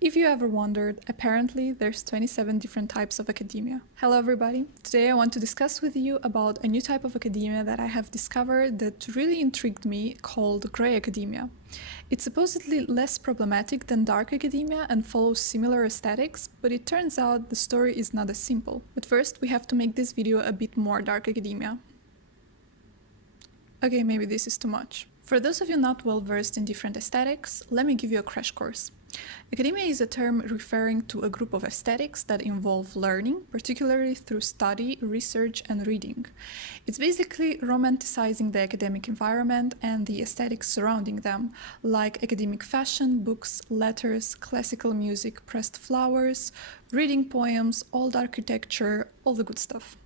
If you ever wondered, apparently there's 27 different types of academia. Hello everybody! Today I want to discuss with you about a new type of academia that I have discovered that really intrigued me, called grey academia. It's supposedly less problematic than dark academia and follows similar aesthetics, but it turns out the story is not as simple. But first we have to make this video a bit more dark academia. Okay, maybe this is too much. For those of you not well versed in different aesthetics, let me give you a crash course. Academia is a term referring to a group of aesthetics that involve learning, particularly through study, research, and reading. It's basically romanticizing the academic environment and the aesthetics surrounding them, like academic fashion, books, letters, classical music, pressed flowers, reading poems, old architecture, all the good stuff.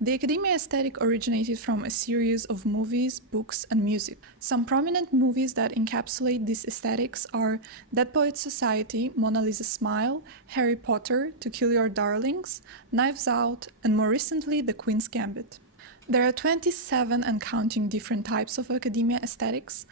The academia aesthetic originated from a series of movies, books, and music. Some prominent movies that encapsulate these aesthetics are Dead Poets Society, Mona Lisa's Smile, Harry Potter, To Kill Your Darlings, Knives Out, and more recently, The Queen's Gambit. There are 27 and counting different types of academia aesthetics.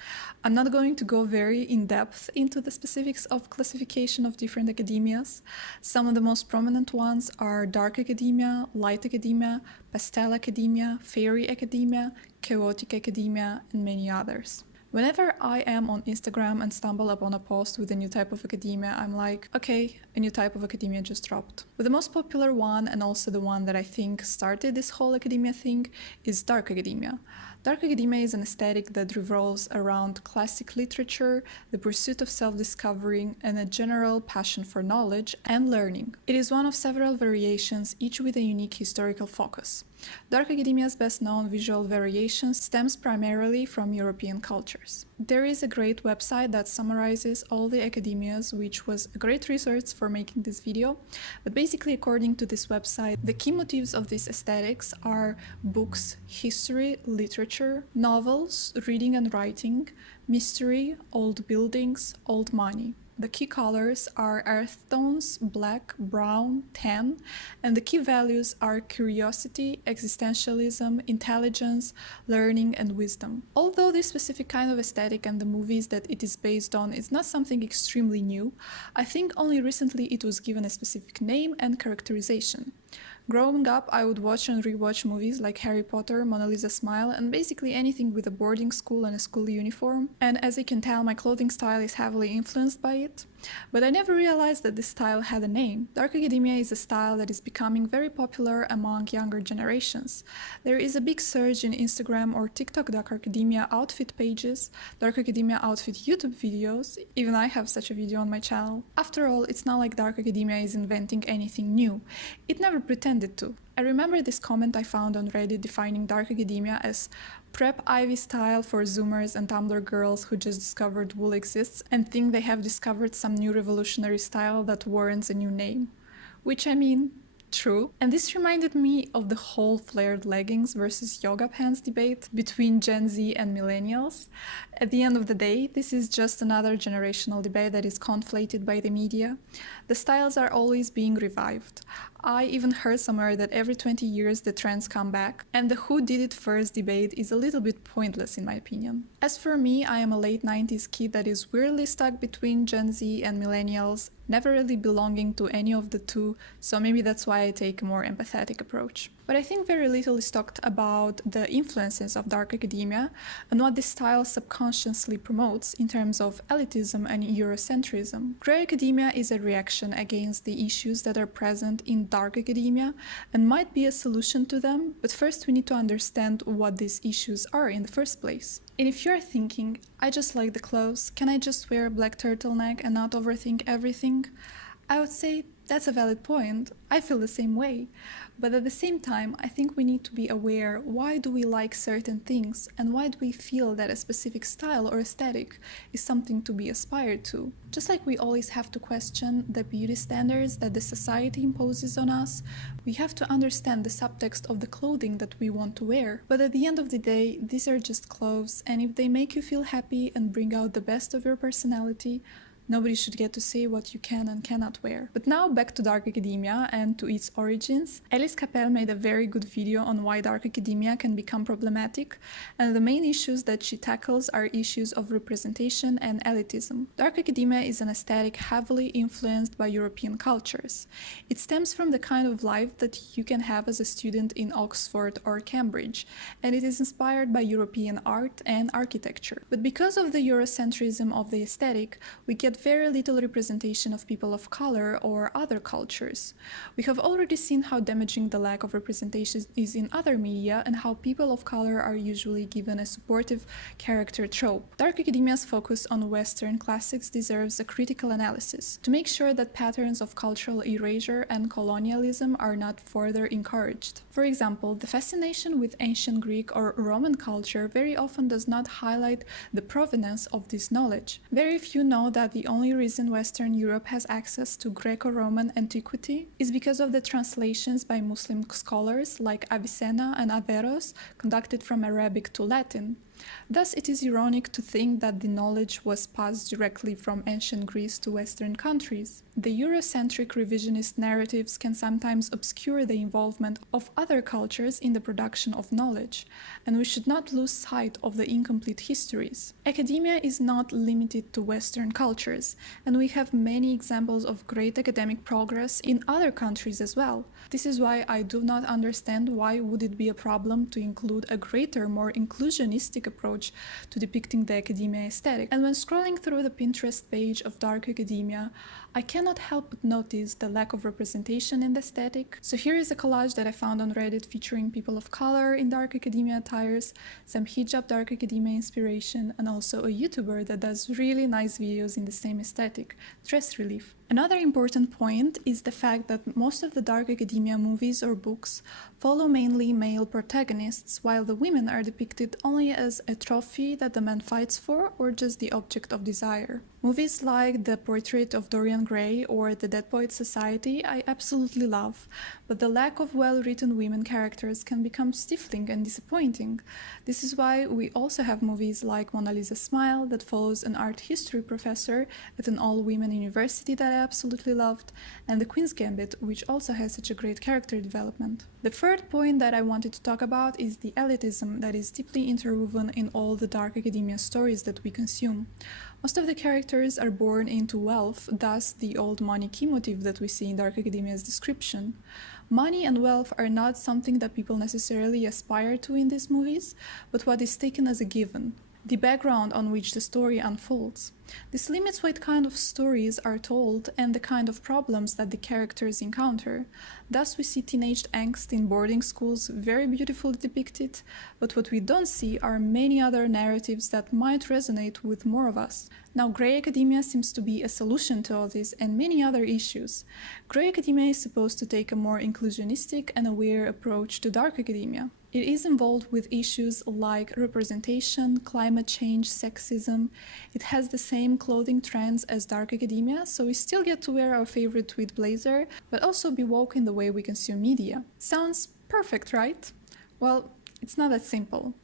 I'm not going to go very in-depth into the specifics of classification of different academias. Some of the most prominent ones are dark academia, light academia, pastel academia, fairy academia, chaotic academia, and many others. Whenever I am on Instagram and stumble upon a post with a new type of academia, I'm like, okay, a new type of academia just dropped. But the most popular one, and also the one that I think started this whole academia thing, is dark academia. Dark academia is an aesthetic that revolves around classic literature, the pursuit of self-discovery, and a general passion for knowledge and learning. It is one of several variations, each with a unique historical focus. Dark academia's best-known visual variation stems primarily from European cultures. There is a great website that summarizes all the academias, which was a great resource for making this video. But basically, according to this website, the key motifs of these aesthetics are books, history, literature, novels, reading and writing, mystery, old buildings, old money. The key colors are earth tones, black, brown, tan, and the key values are curiosity, existentialism, intelligence, learning, and wisdom. Although this specific kind of aesthetic and the movies that it is based on is not something extremely new, I think only recently it was given a specific name and characterization. Growing up, I would watch and rewatch movies like Harry Potter, Mona Lisa's Smile, and basically anything with a boarding school and a school uniform. And as you can tell, my clothing style is heavily influenced by it. But I never realized that this style had a name. Dark academia is a style that is becoming very popular among younger generations. There is a big surge in Instagram or TikTok dark academia outfit pages, dark academia outfit YouTube videos. Even I have such a video on my channel. After all, it's not like dark academia is inventing anything new. It never pretended to. I remember this comment I found on Reddit defining dark academia as prep Ivy style for Zoomers and Tumblr girls who just discovered wool exists and think they have discovered some new revolutionary style that warrants a new name. Which, I mean, true. And this reminded me of the whole flared leggings versus yoga pants debate between Gen Z and millennials. At the end of the day, this is just another generational debate that is conflated by the media. The styles are always being revived. I even heard somewhere that every 20 years the trends come back, and the who did it first debate is a little bit pointless in my opinion. As for me, I am a late 90s kid that is weirdly stuck between Gen Z and millennials, never really belonging to any of the two, so maybe that's why I take a more empathetic approach. But I think very little is talked about the influences of dark academia and what this style subconsciously promotes in terms of elitism and Eurocentrism. Grey academia is a reaction against the issues that are present in dark academia and might be a solution to them, but first we need to understand what these issues are in the first place. And if you're thinking, I just like the clothes, can I just wear a black turtleneck and not overthink everything? I would say that's a valid point. I feel the same way. But at the same time, I think we need to be aware, why do we like certain things and why do we feel that a specific style or aesthetic is something to be aspired to? Just like we always have to question the beauty standards that the society imposes on us, we have to understand the subtext of the clothing that we want to wear. But at the end of the day, these are just clothes, and if they make you feel happy and bring out the best of your personality, Nobody should get to say what you can and cannot wear. But now back to dark academia and to its origins. Alice Cappelle made a very good video on why dark academia can become problematic, and the main issues that she tackles are issues of representation and elitism. Dark academia is an aesthetic heavily influenced by European cultures. It stems from the kind of life that you can have as a student in Oxford or Cambridge, and it is inspired by European art and architecture. But because of the Eurocentrism of the aesthetic, we get very little representation of people of color or other cultures. We have already seen how damaging the lack of representation is in other media and how people of color are usually given a supportive character trope. Dark academia's focus on Western classics deserves a critical analysis to make sure that patterns of cultural erasure and colonialism are not further encouraged. For example, the fascination with ancient Greek or Roman culture very often does not highlight the provenance of this knowledge. Very few know that the only reason Western Europe has access to Greco-Roman antiquity is because of the translations by Muslim scholars like Avicenna and Averroes conducted from Arabic to Latin. Thus, it is ironic to think that the knowledge was passed directly from ancient Greece to Western countries. The Eurocentric revisionist narratives can sometimes obscure the involvement of other cultures in the production of knowledge, and we should not lose sight of the incomplete histories. Academia is not limited to Western cultures, and we have many examples of great academic progress in other countries as well. This is why I do not understand why would it be a problem to include a greater, more inclusionistic approach to depicting the academia aesthetic. And when scrolling through the Pinterest page of dark academia, I cannot help but notice the lack of representation in the aesthetic. So here is a collage that I found on Reddit featuring people of color in dark academia attires, some hijab dark academia inspiration, and also a YouTuber that does really nice videos in the same aesthetic, Dress Relief. Another important point is the fact that most of the dark academia movies or books follow mainly male protagonists, while the women are depicted only as a trophy that the man fights for or just the object of desire. Movies like The Portrait of Dorian Gray or The Dead Poets Society I absolutely love, but the lack of well-written women characters can become stifling and disappointing. This is why we also have movies like Mona Lisa's Smile that follows an art history professor at an all-women university that I absolutely loved, and The Queen's Gambit, which also has such a great character development. The third point that I wanted to talk about is the elitism that is deeply interwoven in all the dark academia stories that we consume. Most of the characters are born into wealth, thus the old money key motif that we see in dark academia's description. Money and wealth are not something that people necessarily aspire to in these movies, but what is taken as a given, the background on which the story unfolds. This limits what kind of stories are told and the kind of problems that the characters encounter. Thus we see teenage angst in boarding schools very beautifully depicted, but what we don't see are many other narratives that might resonate with more of us. Now, grey academia seems to be a solution to all this and many other issues. Grey academia is supposed to take a more inclusionistic and aware approach to dark academia. It is involved with issues like representation, climate change, sexism. It has the same clothing trends as dark academia, so we still get to wear our favorite tweed blazer, but also be woke in the way we consume media. Sounds perfect, right? Well, it's not that simple.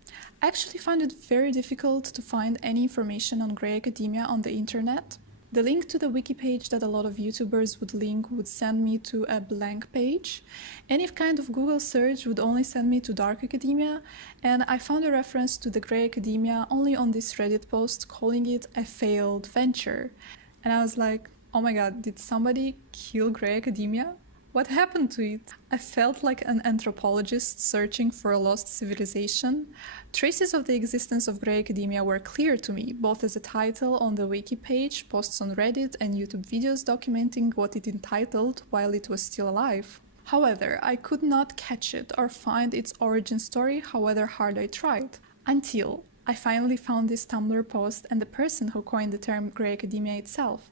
I actually found it very difficult to find any information on grey academia on the internet. The link to the wiki page that a lot of YouTubers would link would send me to a blank page. Any kind of Google search would only send me to dark academia, and I found a reference to the grey academia only on this Reddit post calling it a failed venture. And I was like, oh my god, did somebody kill grey academia? What happened to it? I felt like an anthropologist searching for a lost civilization. Traces of the existence of grey academia were clear to me, both as a title on the wiki page, posts on Reddit, and YouTube videos documenting what it entitled while it was still alive. However, I could not catch it or find its origin story, however hard I tried, until I finally found this Tumblr post and the person who coined the term grey academia itself.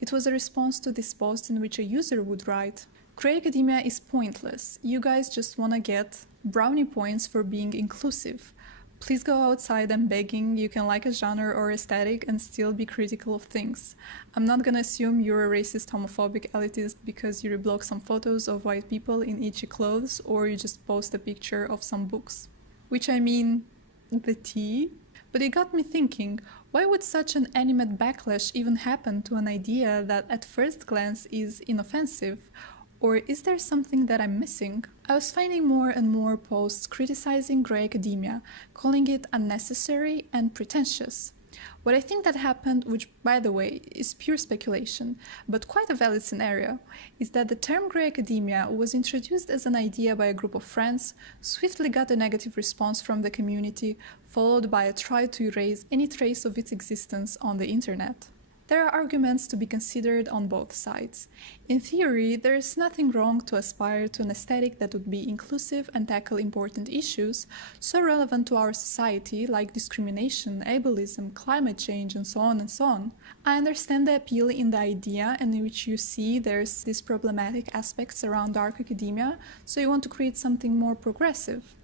It was a response to this post in which a user would write, "Grey academia is pointless. You guys just wanna get brownie points for being inclusive. Please go outside, I'm begging. You can like a genre or aesthetic and still be critical of things. I'm not gonna assume you're a racist, homophobic, elitist because you reblog some photos of white people in itchy clothes or you just post a picture of some books." Which I mean, the tea? But it got me thinking, Why would such an animate backlash even happen to an idea that at first glance is inoffensive? Or is there something that I'm missing? I was finding more and more posts criticizing grey academia, calling it unnecessary and pretentious. What I think that happened, which by the way is pure speculation, but quite a valid scenario, is that the term grey academia was introduced as an idea by a group of friends, swiftly got a negative response from the community, followed by a try to erase any trace of its existence on the internet. There are arguments to be considered on both sides. In theory, there is nothing wrong to aspire to an aesthetic that would be inclusive and tackle important issues so relevant to our society like discrimination, ableism, climate change, and so on and so on. I understand the appeal in the idea and in which you see there's these problematic aspects around dark academia, so you want to create something more progressive.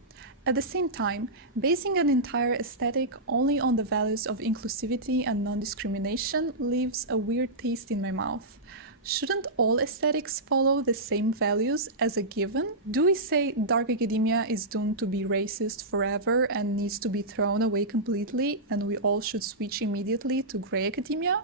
At the same time, basing an entire aesthetic only on the values of inclusivity and non-discrimination leaves a weird taste in my mouth. Shouldn't all aesthetics follow the same values as a given? Do we say dark academia is doomed to be racist forever and needs to be thrown away completely, and we all should switch immediately to grey academia?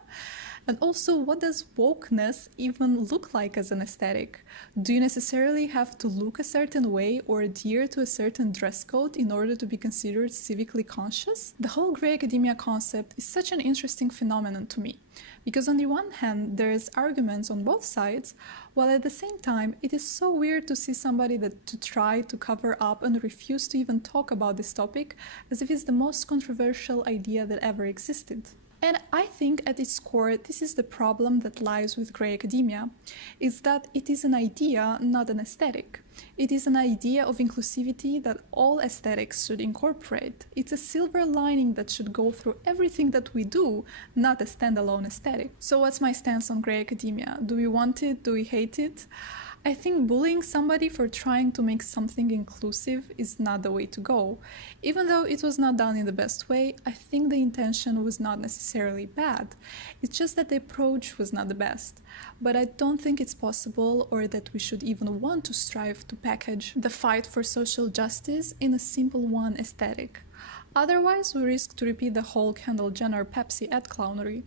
And also, what does wokeness even look like as an aesthetic? Do you necessarily have to look a certain way or adhere to a certain dress code in order to be considered civically conscious? The whole grey academia concept is such an interesting phenomenon to me, because on the one hand, there's arguments on both sides, while at the same time, it is so weird to see somebody to try to cover up and refuse to even talk about this topic as if it's the most controversial idea that ever existed. And I think at its core, this is the problem that lies with grey academia, is that it is an idea, not an aesthetic. It is an idea of inclusivity that all aesthetics should incorporate. It's a silver lining that should go through everything that we do, not a standalone aesthetic. So what's my stance on grey academia? Do we want it? Do we hate it? I think bullying somebody for trying to make something inclusive is not the way to go. Even though it was not done in the best way, I think the intention was not necessarily bad. It's just that the approach was not the best. But I don't think it's possible or that we should even want to strive to package the fight for social justice in a simple one aesthetic. Otherwise, we risk to repeat the whole Kendall Jenner Pepsi ad clownery.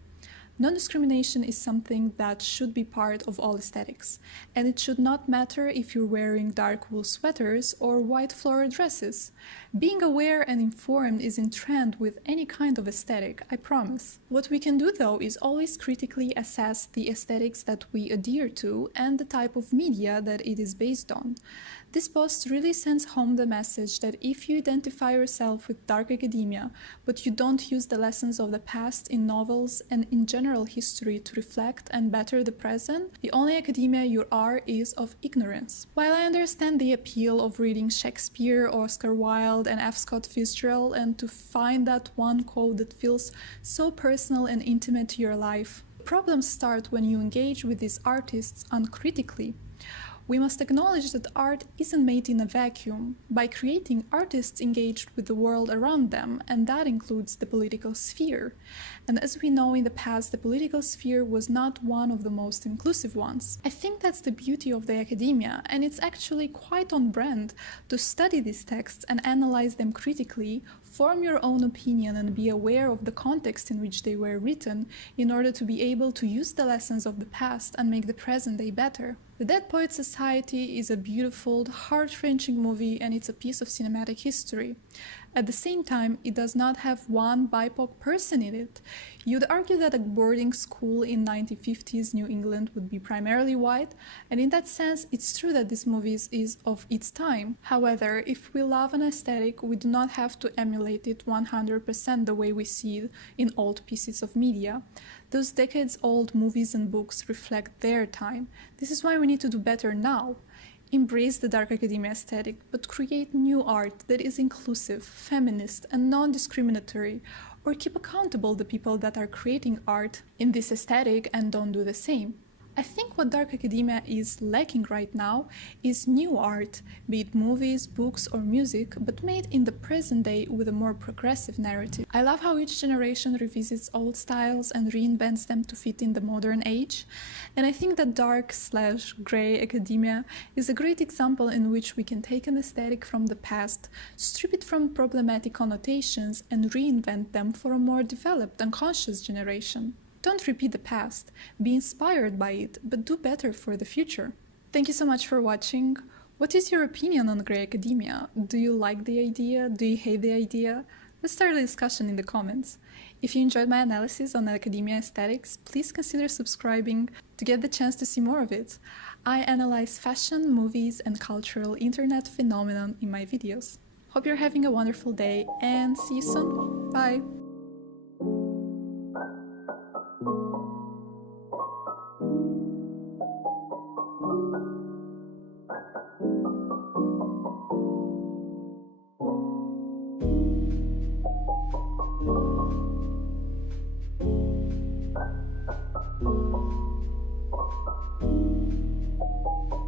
Non-discrimination is something that should be part of all aesthetics, and it should not matter if you're wearing dark wool sweaters or white floral dresses. Being aware and informed is in trend with any kind of aesthetic, I promise. What we can do though is always critically assess the aesthetics that we adhere to and the type of media that it is based on. This post really sends home the message that if you identify yourself with dark academia, but you don't use the lessons of the past in novels and in general history to reflect and better the present, the only academia you are is of ignorance. While I understand the appeal of reading Shakespeare, Oscar Wilde, and F. Scott Fitzgerald and to find that one quote that feels so personal and intimate to your life, problems start when you engage with these artists uncritically. We must acknowledge that art isn't made in a vacuum. By creating, artists engaged with the world around them, and that includes the political sphere. And as we know in the past, the political sphere was not one of the most inclusive ones. I think that's the beauty of the academia, and it's actually quite on brand to study these texts and analyze them critically, form your own opinion and be aware of the context in which they were written in order to be able to use the lessons of the past and make the present day better. The Dead Poets Society is a beautiful, heart-wrenching movie and it's a piece of cinematic history. At the same time, it does not have one BIPOC person in it. You'd argue that a boarding school in 1950s New England would be primarily white, and in that sense, it's true that this movie is of its time. However, if we love an aesthetic, we do not have to emulate it 100% the way we see it in old pieces of media. Those decades-old movies and books reflect their time. This is why we need to do better now. Embrace the dark academia aesthetic, but create new art that is inclusive, feminist, and non-discriminatory, or keep accountable the people that are creating art in this aesthetic and don't do the same. I think what dark academia is lacking right now is new art, be it movies, books, or music, but made in the present day with a more progressive narrative. I love how each generation revisits old styles and reinvents them to fit in the modern age, and I think that dark/grey academia is a great example in which we can take an aesthetic from the past, strip it from problematic connotations, and reinvent them for a more developed and conscious generation. Don't repeat the past, be inspired by it, but do better for the future. Thank you so much for watching. What is your opinion on grey academia? Do you like the idea? Do you hate the idea? Let's start a discussion in the comments. If you enjoyed my analysis on academia aesthetics, please consider subscribing to get the chance to see more of it. I analyze fashion, movies, and cultural internet phenomenon in my videos. Hope you're having a wonderful day and see you soon. Bye!